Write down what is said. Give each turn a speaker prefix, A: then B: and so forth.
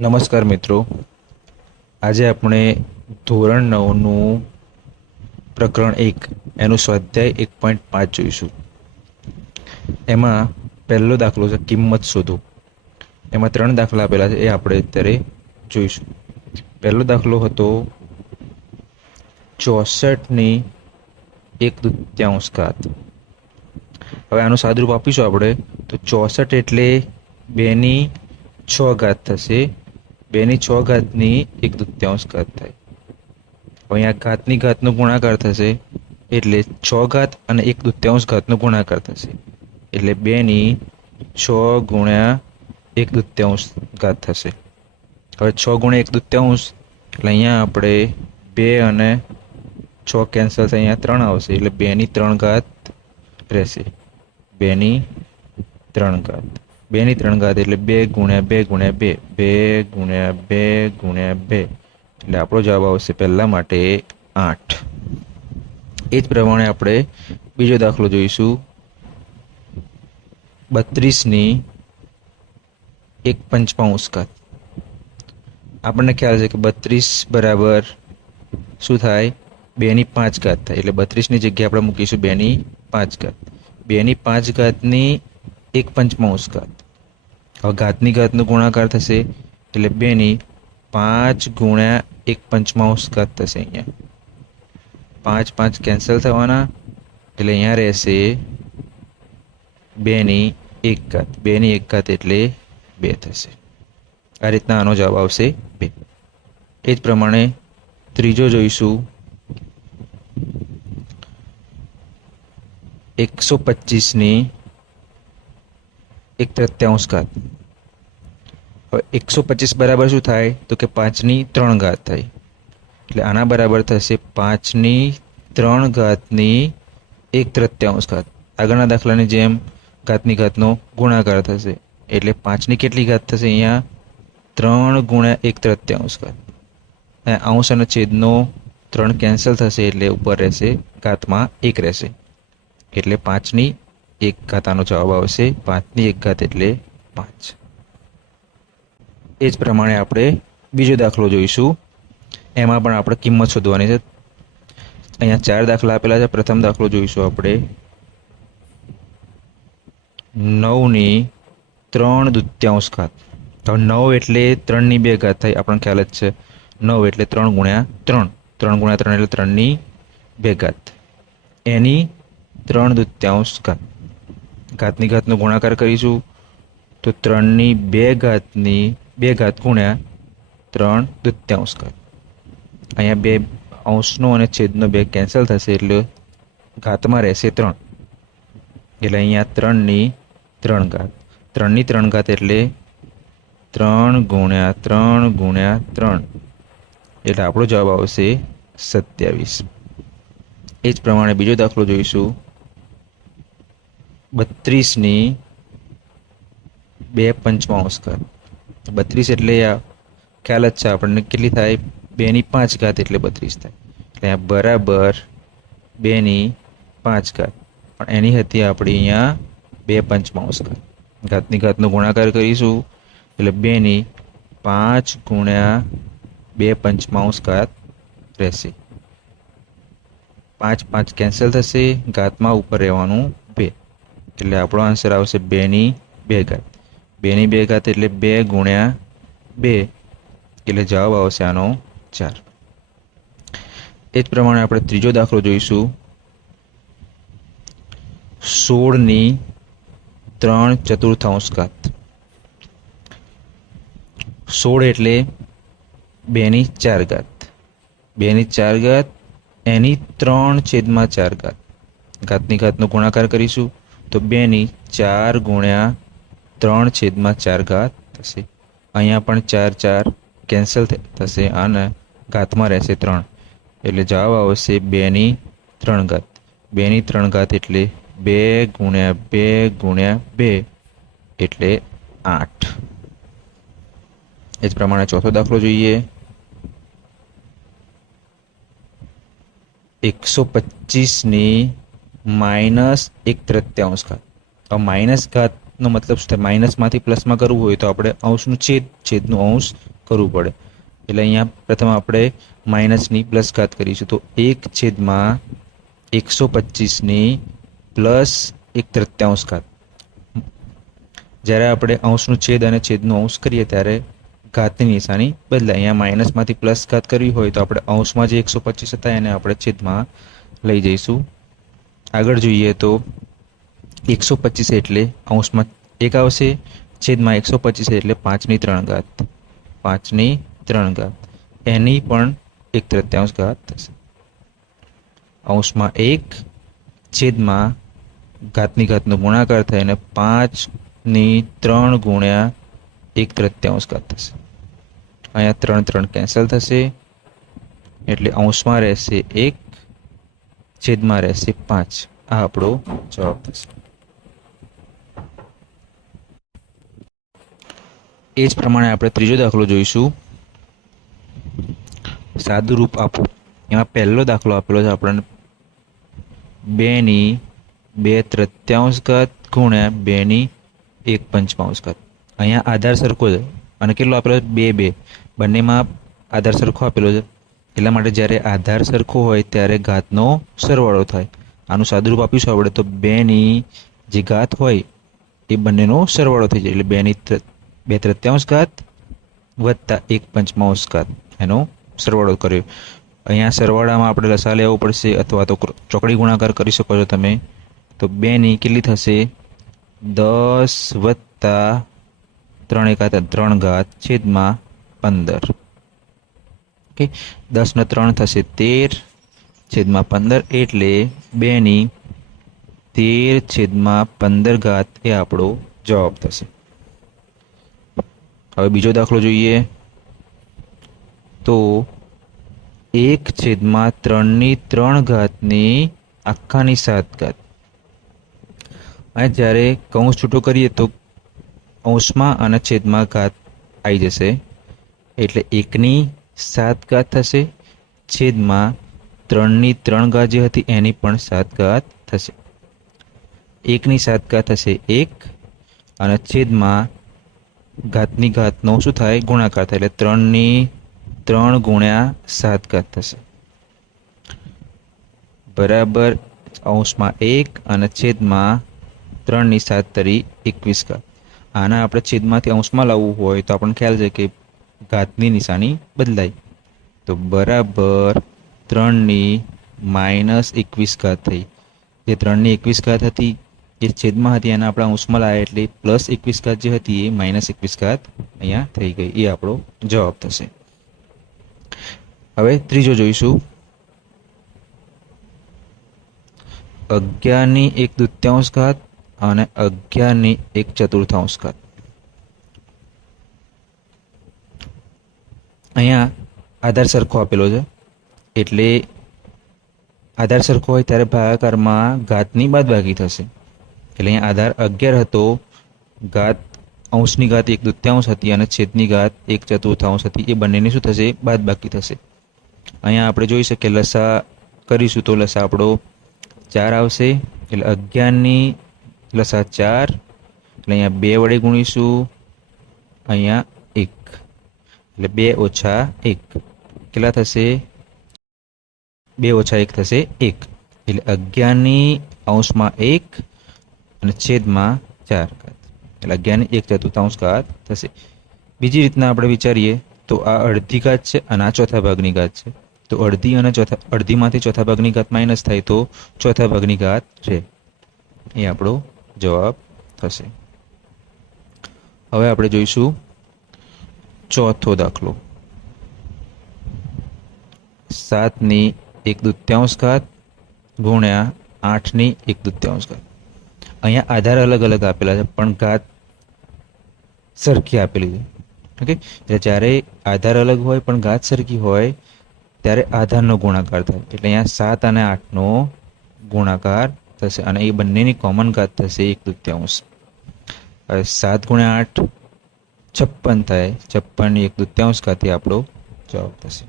A: નમસ્કાર મિત્રો. આજે આપણે ધોરણ નવનું પ્રકરણ એક, એનું સ્વાધ્યાય એક પોઈન્ટ પાંચ જોઈશું. એમાં પહેલો દાખલો છે કિંમત શોધો. એમાં ત્રણ દાખલા આપેલા છે, એ આપણે અત્યારે જોઈશું. પહેલો દાખલો હતો ચોસઠની એક દૃત્યાંશ ઘાત. હવે આનું સાદુરૂપ આપીશું આપણે. તો ચોસઠ એટલે બેની છ ઘાત થશે. બેની છ ઘાતની એક દૃત્યાંશ ઘાત થાય. અહીંયા ઘાતની ઘાતનો ગુણાકાર થશે એટલે છ ઘાત અને એક દૃત્યાંશ ઘાતનો ગુણાકાર થશે. એટલે બેની છ ગુણ્યા એક દૃત્યાંશ ઘાત થશે. હવે છ ગુણ્યા એક દૃત્યાંશ એટલે અહીંયા આપણે બે અને છ કેન્સલ થાય, અહીંયા ત્રણ આવશે, એટલે બેની ત્રણ ઘાત રહેશે. બેની ત્રણ ઘાત. બેની ત્રણ ઘાત એટલે બે ગુણ્યા બે ગુણ્યા બે બે ગુણ્યા બે ગુણ્યા બે. એટલે આપણો જવાબ આવશે પહેલા માટે આઠ. એ જ પ્રમાણે આપણે બીજો દાખલો જોઈશું. બત્રીસની એક પંચમાંશ ઘાત. આપણને ખ્યાલ છે કે બત્રીસ બરાબર શું થાય? બેની પાંચ ઘાત થાય. એટલે બત્રીસની જગ્યાએ આપણે મૂકીશું બેની પાંચ ઘાત. બેની પાંચ ઘાતની એક પંચમાંશ ઘાત હવે ઘાતની ઘાતનો ગુણાકાર થશે એટલે બેની પાંચ ગુણ્યા એક પંચમાંશ ઘાત થશે અહીંયા. પાંચ પાંચ કેન્સલ થવાના એટલે અહીંયા રહેશે બેની એક ઘાત. બેની એક ઘાત એટલે બે થશે. આ રીતના આનો જવાબ આવશે બે. એ જ પ્રમાણે ત્રીજો જોઈશું. એકસો પચીસની એક તૃત્યાંશ ઘાત હવે એકસો પચીસ બરાબર શું થાય? તો કે પાંચની ત્રણ ઘાત થાય. એટલે આના બરાબર થશે પાંચની ત્રણ ઘાતની એક તૃત્યાંશ ઘાત આગળના દાખલાની જેમ ઘાતની ઘાતનો ગુણાકાર થશે. એટલે પાંચની કેટલી ઘાત થશે અહીંયા? ત્રણ ગુણ્યા એક તૃત્યાંશ ઘાત અંશ અને છેદનો ત્રણ કેન્સલ થશે એટલે ઉપર રહેશે, ઘાતમાં એક રહેશે. એટલે પાંચની એક ઘાતાનો જવાબ આવશે પાંચની એક ઘાત એટલે પાંચ. એ જ પ્રમાણે આપણે બીજો દાખલો જોઈશું. એમાં પણ આપણે કિંમત શોધવાની છે. અહીંયા ચાર દાખલા આપેલા છે. પ્રથમ દાખલો જોઈશું આપણે. નવની ત્રણ દૃત્યાંશ ઘાત. હવે નવ એટલે ત્રણની બે ઘાત થાય. આપણને ખ્યાલ જ છે. નવ એટલે ત્રણ ગુણ્યા ત્રણ. ત્રણ ગુણ્યા ત્રણ એટલે ત્રણની બે ઘાત. એની ત્રણ દૃત્યાંશ ઘાત. ઘાતની ઘાતનો ગુણાકાર કરીશું. તો ત્રણની બે ઘાતની, બે ઘાત ગુણ્યા ત્રણ દૃત્યાંશ ઘાત. અહીંયા બે અંશનો અને છેદનો બે કેન્સલ થશે એટલે ઘાતમાં રહેશે ત્રણ. એટલે અહીંયા ત્રણની ત્રણ ઘાત. ત્રણની ત્રણ ઘાત એટલે ત્રણ ગુણ્યા ત્રણ ગુણ્યા ત્રણ. એટલે આપણો જવાબ આવશે સત્યાવીસ. એ જ પ્રમાણે બીજો દાખલો જોઈશું. બત્રીસની બે પંચમાંશ ઘાત બત્રીસ એટલે આ ખ્યાલ જ છે આપણને કેટલી થાય? બેની પાંચ ઘાત એટલે બત્રીસ થાય. એટલે આ બરાબર બેની પાંચ ઘાત. પણ એની હતી આપણી અહીંયા બે પંચમાંશ ઘાત ઘાતની ઘાતનો ગુણાકાર કરીશું. એટલે બેની પાંચ ગુણ્યા બે પંચમાંશ ઘાત રહેશે. પાંચ પાંચ કેન્સલ થશે. ઘાતમાં ઉપર રહેવાનું એટલે આપણો આન્સર આવશે બેની બે ઘાત. બેની બે ઘાત એટલે બે ગુણ્યા બે. એટલે જવાબ આવશે આનો ચાર. એ જ પ્રમાણે આપણે ત્રીજો દાખલો જોઈશું. સોળની ત્રણ ચતુર્થાંશ ઘાત. સોળ એટલે બેની ચાર ઘાત. બેની ચાર ઘાત, એની ત્રણ છેદમાં ચાર ઘાત. ઘાતની ઘાતનો ગુણાકાર કરીશું. તો બેની ચાર ગુણ્યા ત્રણ છેદમાં ચાર ઘાત થશે. અહીંયા પણ ચાર ચાર કેન્સલ થશે અને ઘાતમાં રહેશે ત્રણ. એટલે જવાબ આવશે બેની ત્રણ ઘાત. બેની ત્રણ ઘાત એટલે બે ગુણ્યા બે ગુણ્યા બે એટલે આઠ. એ જ પ્રમાણે ચોથો દાખલો જોઈએ. એકસો પચીસની માઇનસ એક તૃત્યાંશ ઘાત. તો માઇનસ ઘાતનો મતલબ શું થાય? માઇનસમાંથી પ્લસમાં કરવું હોય તો આપણે અંશનું છેદ, છેદનું અંશ કરવું પડે. એટલે અહીંયા પ્રથમ આપણે માઇનસની પ્લસ ઘાત કરીશું. તો એક છેદમાં એકસો પચીસની પ્લસ એક તૃત્યાંશ ઘાત. જ્યારે આપણે અંશનું છેદ અને છેદનું અંશ કરીએ ત્યારે ઘાતની નિશાની બદલાય. અહીંયા માઇનસમાંથી પ્લસ ઘાત કરવી હોય તો આપણે અંશમાં જે એકસો પચીસ હતા એને આપણે છેદમાં લઈ જઈશું. આગળ જોઈએ તો એકસો પચીસ એટલે અંશમાં એક આવશે, છેદમાં એકસો પચીસ એટલે પાંચની ત્રણ ઘાત. પાંચની ત્રણ ઘાત. એની પણ એક તૃત્યાંશ ઘાત થશે. અંશમાં એક, છેદમાં ઘાતની ઘાતનો ગુણાકાર થાય અને પાંચની ત્રણ ગુણ્યા એક તૃત્યાંશ ઘાત થશે. અહીંયા ત્રણ ત્રણ કેન્સલ થશે. એટલે અંશમાં રહેશે એક છેદમાં રહેશે પાંચ. આ આપણો જવાબ થશે. એ જ પ્રમાણે આપણે ત્રીજો દાખલો જોઈશું. સાદું રૂપ આપો. એમાં પહેલો દાખલો આપેલો છે આપણને બેની બે તૃત્યાંશ ઘાત ગુણ્યા બેની એક પંચમાંશ ઘાત. અહીંયા આધાર સરખો છે. અને કેટલો આપેલો છે? બે બે. બંનેમાં આધાર સરખો આપેલો છે. એટલા માટે જ્યારે આધાર સરખો હોય ત્યારે ઘાતનો સરવાળો થાય. આનું સાદુરૂપ આપીશું આપણે તો બેની જે ઘાત હોય એ બંનેનો સરવાળો થઈ જાય. એટલે બેની બે તૃત્યાંશ ઘાત વત્તા એક પંચમાંશ ઘાત એનો સરવાળો કર્યો. અહીંયા સરવાળામાં આપણે લસા લેવો પડશે અથવા તો ચોકડી ગુણાકાર કરી શકો છો તમે. તો બેની કેટલી થશે? દસ વત્તા ત્રણ એકાત ત્રણ ઘાત છેદમાં પંદર. ઓકે. દસનો ત્રણ થશે તેર છેદમાં પંદર એટલે બેની તેર છેદમાં પંદર ઘાત એ આપણો જવાબ થશે. હવે બીજો દાખલો જોઈએ. તો એક છેદમાં ત્રણની ત્રણ ઘાતની આખાની સાત ઘાત. અને જ્યારે કૌંસ છૂટો કરીએ તો અંશમાં અને છેદમાં ઘાત આવી જશે. એટલે એકની સાત ઘાત થશે. છેદમાં ત્રણની ત્રણ ઘાત જે હતી, એની પણ સાત ઘાત થશે. એકની સાત ઘાત થશે એક અને છેદમાં ઘાતની ઘાતનો શું થાય? ગુણાકાર થાય. એટલે ત્રણની ત્રણ ગુણ્યા સાત ઘાત થશે. બરાબર અંશમાં એક અને છેદમાં ત્રણની સાત તરી એકવીસ ઘાત. આના આપણે છેદમાંથી અંશમાં લાવવું હોય તો આપણને ખ્યાલ છે કે ઘાતની નિશાની બદલાઈ તો બરાબર ત્રણની માઇનસ એકવીસ ઘાત થઈ. જે ત્રણની એકવીસ ઘાત હતી. એ છેદમાં હતી એના આપણા અંશમાં લાવ્યા એટલે પ્લસ એકવીસ ઘાત જે હતી એ માઇનસ એકવીસ ઘાત અહીંયા થઈ ગઈ. એ આપણો જવાબ થશે. હવે ત્રીજો જોઈશું. અગિયારની એક દૂત્યાંશ ઘાત અને અગિયારની એક ચતુર્થાંશ ઘાત. અહીંયા આધાર સરખો આપેલો છે. એટલે આધાર સરખો હોય ત્યારે ભાગાકારમાં ઘાતની બાદબાકી થશે. એટલે અહીંયા આધાર અગિયાર હતો, ઘાત અંશની ઘાત એક દૂત્યાંશ હતી અને છેદની ઘાત એક ચતુર્થાંશ હતી. એ બંનેની શું થશે? બાદબાકી થશે. અહીંયા આપણે જોઈ શકીએ, લસા કરીશું તો લસા આપણો ચાર આવશે. એટલે અગિયારની લસા ચાર. એટલે અહીંયા બે વડે ગુણીશું. અહીંયા એક. એટલે બે ઓછા એક. કેટલા થશે? બે ઓછા એક થશે એક. એટલે અગિયારની અંશમાં એક અને છેદમાં ચાર ઘાત. એટલે અગિયારની એક ચતુર્થાંશ ઘાત થશે. બીજી રીતના આપણે વિચારીએ તો આ અડધી ઘાત છે અને આ ચોથા ભાગની ઘાત છે. તો અડધી અને ચોથા, અડધીમાંથી ચોથા ભાગની ઘાત માઇનસ થાય તો ચોથા ભાગની ઘાત રહે. એ આપણો જવાબ થશે. હવે આપણે જોઈશું ચોથો દાખલો. સાતની એક દૂત્યાંશ ઘાત ગુણ્યા આઠની એક દૂત્યાંશ ઘાત. અહીંયા આધાર અલગ અલગ આપેલા છે, પણ ઘાત સરખી આપેલી છે. ઓકે? એટલે જ્યારે આધાર અલગ હોય, પણ ઘાત સરખી હોય, ત્યારે આધારનો ગુણાકાર થાય. એટલે અહીંયા સાત અને આઠનો ગુણાકાર થશે અને એ બંનેની કોમન ઘાત થશે એક દૂત્યાંશ. સાત ગુણ્યા આઠ છપ્પન થાય છપ્પનની એક દૂત્યાંશ ખાતે આપણો જવાબ થશે.